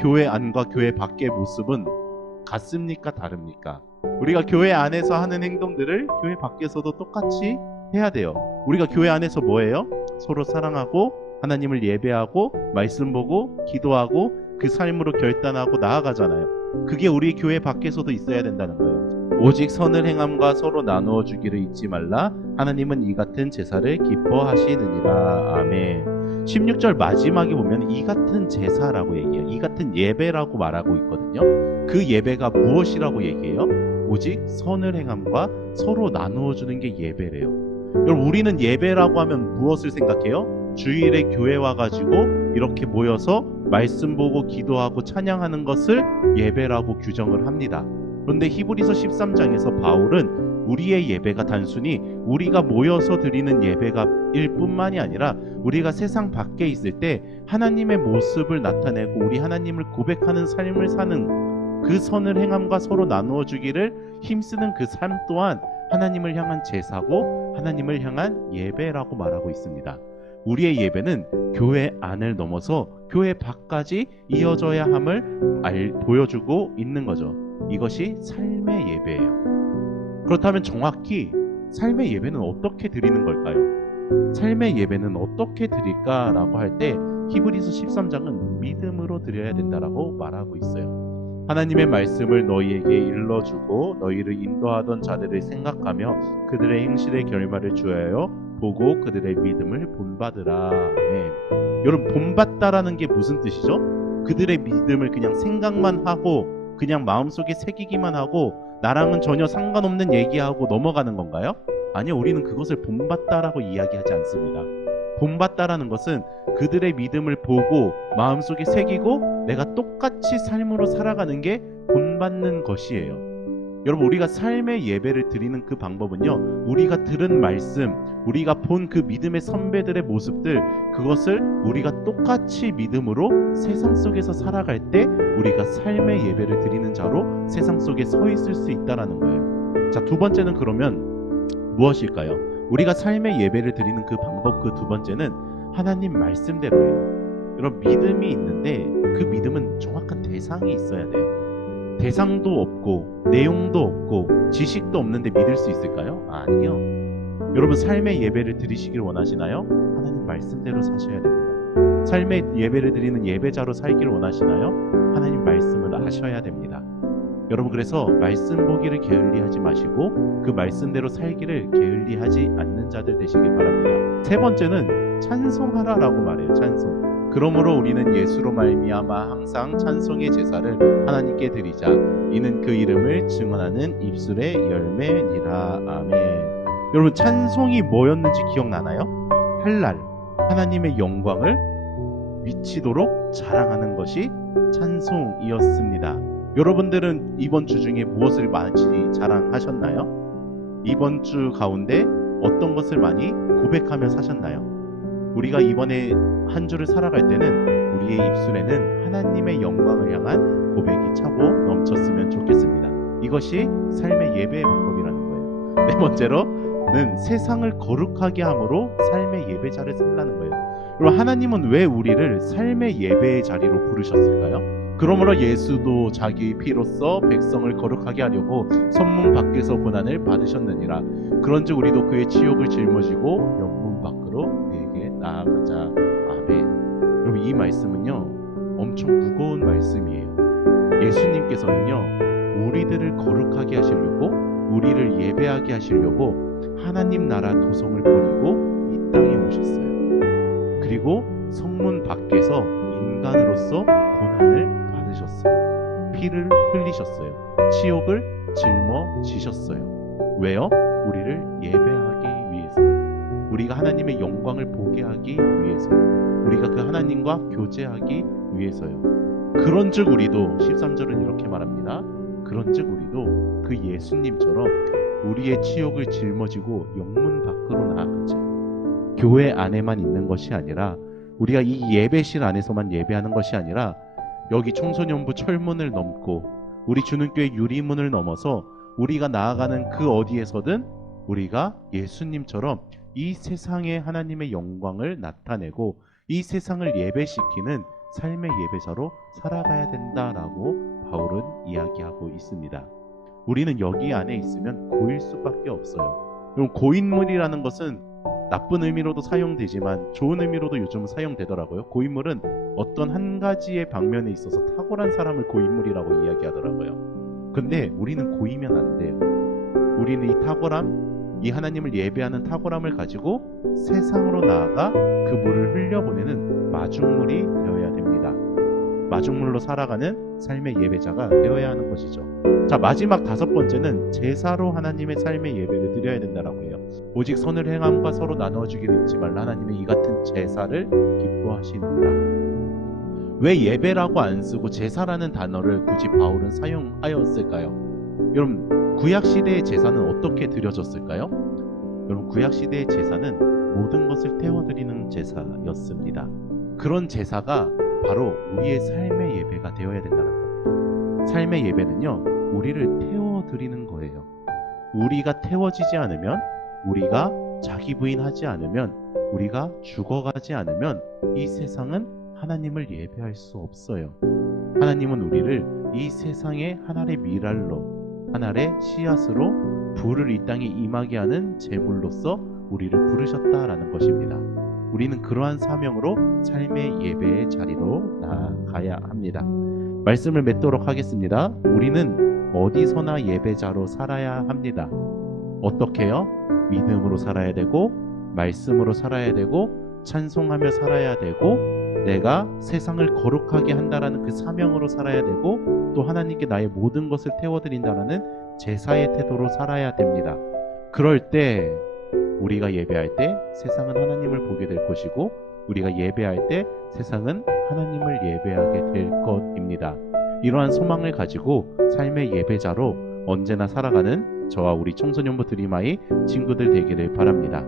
교회 안과 교회 밖의 모습은 같습니까? 다릅니까? 우리가 교회 안에서 하는 행동들을 교회 밖에서도 똑같이 해야 돼요. 우리가 교회 안에서 뭐예요? 서로 사랑하고 하나님을 예배하고 말씀 보고 기도하고 그 삶으로 결단하고 나아가잖아요. 그게 우리 교회 밖에서도 있어야 된다는 거예요. 오직 선을 행함과 서로 나누어 주기를 잊지 말라. 하나님은 이 같은 제사를 기뻐하시느니라. 아멘. 16절 마지막에 보면 이 같은 제사라고 얘기해요. 이 같은 예배라고 말하고 있거든요. 그 예배가 무엇이라고 얘기해요? 오직 선을 행함과 서로 나누어 주는 게 예배래요. 여러분, 우리는 예배라고 하면 무엇을 생각해요? 주일에 교회 와가지고 이렇게 모여서 말씀 보고 기도하고 찬양하는 것을 예배라고 규정을 합니다. 그런데 히브리서 13장에서 바울은 우리의 예배가 단순히 우리가 모여서 드리는 예배가 일 뿐만이 아니라 우리가 세상 밖에 있을 때 하나님의 모습을 나타내고 우리 하나님을 고백하는 삶을 사는 그 선을 행함과 서로 나누어 주기를 힘쓰는 그 삶 또한 하나님을 향한 제사고 하나님을 향한 예배라고 말하고 있습니다. 우리의 예배는 교회 안을 넘어서 교회 밖까지 이어져야 함을 보여주고 있는 거죠. 이것이 삶의 예배예요. 그렇다면 정확히 삶의 예배는 어떻게 드리는 걸까요? 삶의 예배는 어떻게 드릴까라고 할 때 히브리서 13장은 믿음으로 드려야 된다라고 말하고 있어요. 하나님의 말씀을 너희에게 일러주고 너희를 인도하던 자들을 생각하며 그들의 행실의 결말을 주하여 보고 그들의 믿음을 본받으라. 네. 여러분, 본받다라는 게 무슨 뜻이죠? 그들의 믿음을 그냥 생각만 하고 그냥 마음속에 새기기만 하고 나랑은 전혀 상관없는 얘기하고 넘어가는 건가요? 아니요, 우리는 그것을 본받다라고 이야기하지 않습니다. 본받다라는 것은 그들의 믿음을 보고 마음속에 새기고 내가 똑같이 삶으로 살아가는 게 본받는 것이에요. 여러분, 우리가 삶의 예배를 드리는 그 방법은요, 우리가 들은 말씀, 우리가 본 그 믿음의 선배들의 모습들, 그것을 우리가 똑같이 믿음으로 세상 속에서 살아갈 때 우리가 삶의 예배를 드리는 자로 세상 속에 서 있을 수 있다는 거예요. 자, 두 번째는 그러면 무엇일까요? 우리가 삶의 예배를 드리는 그 방법, 그 두 번째는 하나님 말씀대로예요. 여러분, 믿음이 있는데 그 믿음은 정확한 대상이 있어야 돼요. 대상도 없고 내용도 없고 지식도 없는데 믿을 수 있을까요? 아니요. 여러분, 삶의 예배를 드리시길 원하시나요? 하나님 말씀대로 사셔야 됩니다. 삶의 예배를 드리는 예배자로 살기를 원하시나요? 하나님 말씀을 아셔야 됩니다. 여러분, 그래서 말씀 보기를 게을리하지 마시고 그 말씀대로 살기를 게을리하지 않는 자들 되시길 바랍니다. 세 번째는 찬송하라라고 말해요. 찬송. 그러므로 우리는 예수로 말미암아 항상 찬송의 제사를 하나님께 드리자. 이는 그 이름을 증언하는 입술의 열매니라. 아멘. 여러분, 찬송이 뭐였는지 기억나나요? 할랄, 하나님의 영광을 미치도록 자랑하는 것이 찬송이었습니다. 여러분들은 이번 주 중에 무엇을 많이 자랑하셨나요? 이번 주 가운데 어떤 것을 많이 고백하며 사셨나요? 우리가 이번에 한 주를 살아갈 때는 우리의 입술에는 하나님의 영광을 향한 고백이 차고 넘쳤으면 좋겠습니다. 이것이 삶의 예배의 방법이라는 거예요. 네 번째로는 세상을 거룩하게 함으로 삶의 예배자를 살라는 거예요. 그럼 하나님은 왜 우리를 삶의 예배의 자리로 부르셨을까요? 그러므로 예수도 자기 피로써 백성을 거룩하게 하려고 선문 밖에서 고난을 받으셨느니라. 그런즉 우리도 그의 치욕을 짊어지고 영문 밖으로 그에게 나아가자. 아멘. 여러분, 이 말씀은요 엄청 무거운 말씀이에요. 예수님께서는요 우리들을 거룩하게 하시려고 우리를 예배하게 하시려고 하나님 나라 도성을 버리고 이 땅에 오셨어요. 그리고 성문 밖에서 인간으로서 고난을 받으셨어요. 피를 흘리셨어요. 치욕을 짊어지셨어요. 왜요? 우리를 예배하기 위해서요. 우리가 하나님의 영광을 보게 하기 위해서요. 우리가 그 하나님과 교제하기 위해서요. 그런즉 우리도 13절은 이렇게 말합니다. 그런즉 우리도 그 예수님처럼 우리의 치욕을 짊어지고 영문 밖으로 나아가자. 교회 안에만 있는 것이 아니라 우리가 이 예배실 안에서만 예배하는 것이 아니라 여기 청소년부 철문을 넘고 우리 주는교회 유리문을 넘어서 우리가 나아가는 그 어디에서든 우리가 예수님처럼 이 세상에 하나님의 영광을 나타내고 이 세상을 예배시키는 삶의 예배자로 살아가야 된다라고 바울은 이야기하고 있습니다. 우리는 여기 안에 있으면 고일 수밖에 없어요. 그럼 고인물이라는 것은 나쁜 의미로도 사용되지만 좋은 의미로도 요즘은 사용되더라고요. 고인물은 어떤 한 가지의 방면에 있어서 탁월한 사람을 고인물이라고 이야기하더라고요. 근데 우리는 고이면 안 돼요. 우리는 이 탁월함, 이 하나님을 예배하는 탁월함을 가지고 세상으로 나아가 그 물을 흘려보내는 마중물이 되어야 됩니다. 마중물로 살아가는 삶의 예배자가 되어야 하는 것이죠. 자, 마지막 5번째는 제사로 하나님의 삶의 예배를 드려야 된다라고 해요. 오직 선을 행함과 서로 나누어주기를 잊지 말라. 하나님의 이 같은 제사를 기뻐하시느니라. 왜 예배라고 안 쓰고 제사라는 단어를 굳이 바울은 사용하였을까요? 여러분, 구약시대의 제사는 어떻게 드려졌을까요? 여러분, 구약시대의 제사는 모든 것을 태워드리는 제사였습니다. 그런 제사가 바로 우리의 삶의 예배가 되어야 된다는 겁니다. 삶의 예배는요, 우리를 태워드리는 거예요. 우리가 태워지지 않으면, 우리가 자기 부인하지 않으면, 우리가 죽어가지 않으면 이 세상은 하나님을 예배할 수 없어요. 하나님은 우리를 이 세상의 하나의 미랄로, 하나의 씨앗으로 불을 이 땅에 임하게 하는 제물로서 우리를 부르셨다라는 것입니다. 우리는 그러한 사명으로 삶의 예배의 자리로 나아가야 합니다. 말씀을 맺도록 하겠습니다. 우리는 어디서나 예배자로 살아야 합니다. 어떻게요? 믿음으로 살아야 되고, 말씀으로 살아야 되고, 찬송하며 살아야 되고, 내가 세상을 거룩하게 한다라는 그 사명으로 살아야 되고, 또 하나님께 나의 모든 것을 태워드린다라는 제사의 태도로 살아야 됩니다. 그럴 때 우리가 예배할 때 세상은 하나님을 보게 될 것이고, 우리가 예배할 때 세상은 하나님을 예배하게 될 것입니다. 이러한 소망을 가지고 삶의 예배자로 언제나 살아가는 저와 우리 청소년부 드림아이 친구들 되기를 바랍니다.